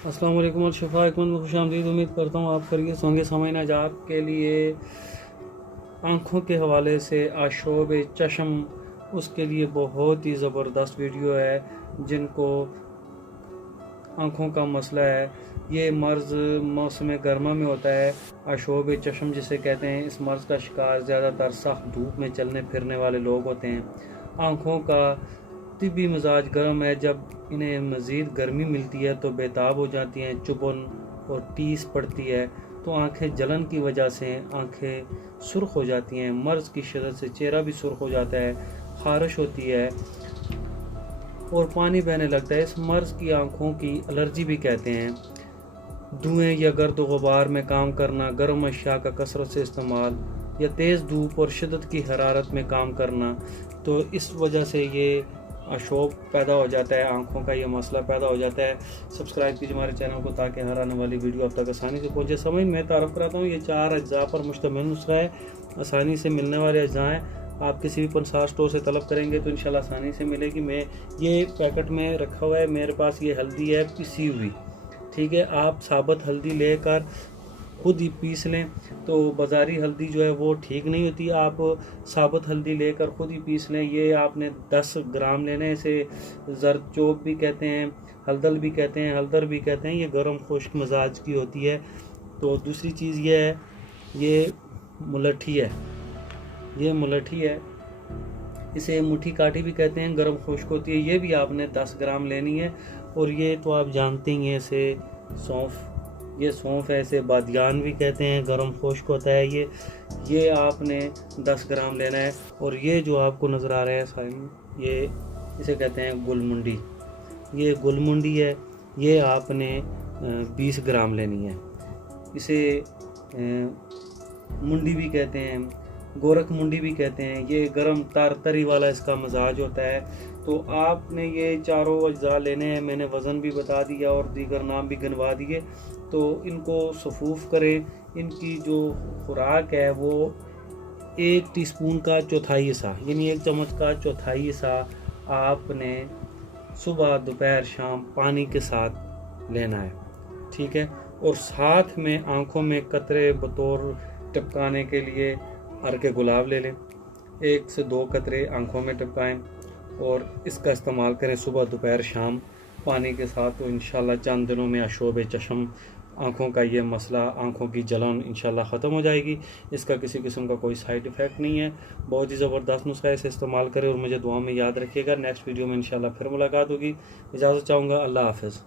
अस्सलाम वालेकुम और शफाकमंद में खुशामदीद। उम्मीद करता हूँ आप खैरियत से होंगे। सामईन, आज आपके लिए आँखों के हवाले से आशोब चश्म, उसके लिए बहुत ही ज़बरदस्त वीडियो है। जिनको आँखों का मसला है, ये मर्ज़ मौसम गर्मा में होता है, आशोब चश्म जिसे कहते हैं। इस मर्ज़ का शिकार ज़्यादातर सख्त धूप में चलने फिरने वाले लोग होते हैं। आँखों का तिब्बी मिजाज गर्म है। जब इन्हें मज़ीद गर्मी मिलती है तो बेताब हो जाती हैं, चुभन और टीस पड़ती है, तो आंखें जलन की वजह से आंखें सुर्ख हो जाती हैं। मर्ज़ की शिद्दत से चेहरा भी सुर्ख हो जाता है, खारिश होती है और पानी बहने लगता है। इस मर्ज़ की आंखों की एलर्जी भी कहते हैं। धुएं या गर्द गुबार में काम करना, गर्म अशिया का कसरत से इस्तेमाल या तेज़ धूप और शिद्दत की हरारत में काम करना, तो इस वजह से ये आशोब पैदा हो जाता है, आंखों का ये मसला पैदा हो जाता है। सब्सक्राइब कीजिए हमारे चैनल को ताकि हर आने वाली वीडियो अब तक आसानी से पहुंचे। समझ में तारफ़ कराता हूँ, ये 4 अज्जा पर मुश्तमिल नुस्खा है, आसानी से मिलने वाले अज्जा हैं। आप किसी भी पंसार स्टोर से तलब करेंगे तो इंशाल्लाह आसानी से मिलेगी। मैं ये पैकेट में रखा हुआ है, मेरे पास ये हल्दी है पिसी हुई, ठीक है। आप साबुत हल्दी लेकर खुद ही पीस लें, तो बाज़ारी हल्दी जो है वो ठीक नहीं होती। आप साबुत हल्दी लेकर खुद ही पीस लें। ये आपने 10 ग्राम लेना है। इसे जरचोब भी कहते हैं, हल्दल भी कहते हैं, हल्दर भी कहते हैं। ये गर्म खुश्क मिजाज की होती है। तो दूसरी चीज़ ये है, ये मुलट्ठी है, ये मुलट्ठी है, इसे मुट्ठी काठी भी कहते हैं, गर्म खुश्क होती है। ये भी आपने 10 ग्राम लेनी है। और ये तो आप जानते ही हैं, इसे सौंफ, ये सौंफ है, इसे बादियान भी कहते हैं, गर्म खुश्क होता है। ये आपने 10 ग्राम लेना है। और ये जो आपको नज़र आ रहा है साइड, ये इसे कहते हैं गुलमुंडी, ये गुलमुंडी है। ये आपने 20 ग्राम लेनी है। इसे मुंडी भी कहते हैं, गोरख मुंडी भी कहते हैं। ये गर्म तरी वाला इसका मजाज होता है। तो आपने ये चारों अज्जा लेने हैं। मैंने वज़न भी बता दिया और दीगर नाम भी गिनवा दिए। तो इनको सफूफ करें। इनकी जो खुराक है वो 1 टीस्पून का चौथाई हिस्सा, यानी 1 चम्मच का चौथाई हिस्सा आपने सुबह दोपहर शाम पानी के साथ लेना है, ठीक है। और साथ में आँखों में कतरे बतौर टपकाने के लिए अर्के गुलाब ले लें, 1 से 2 कतरे आँखों में टपकाएं और इसका इस्तेमाल करें सुबह दोपहर शाम पानी के साथ। तो इंशाल्लाह चंद दिनों में आशोब चश्म, आँखों का ये मसला, आँखों की जलन इंशाल्लाह ख़त्म हो जाएगी। इसका किसी किस्म का कोई साइड इफ़ेक्ट नहीं है। बहुत ही ज़बरदस्त नुस्खा है, इसे इस्तेमाल करें और मुझे दुआ में याद रखिएगा। नेक्स्ट वीडियो में इंशाल्लाह फिर मुलाकात होगी। इजाज़त चाहूँगा। अल्लाह हाफ़िज़।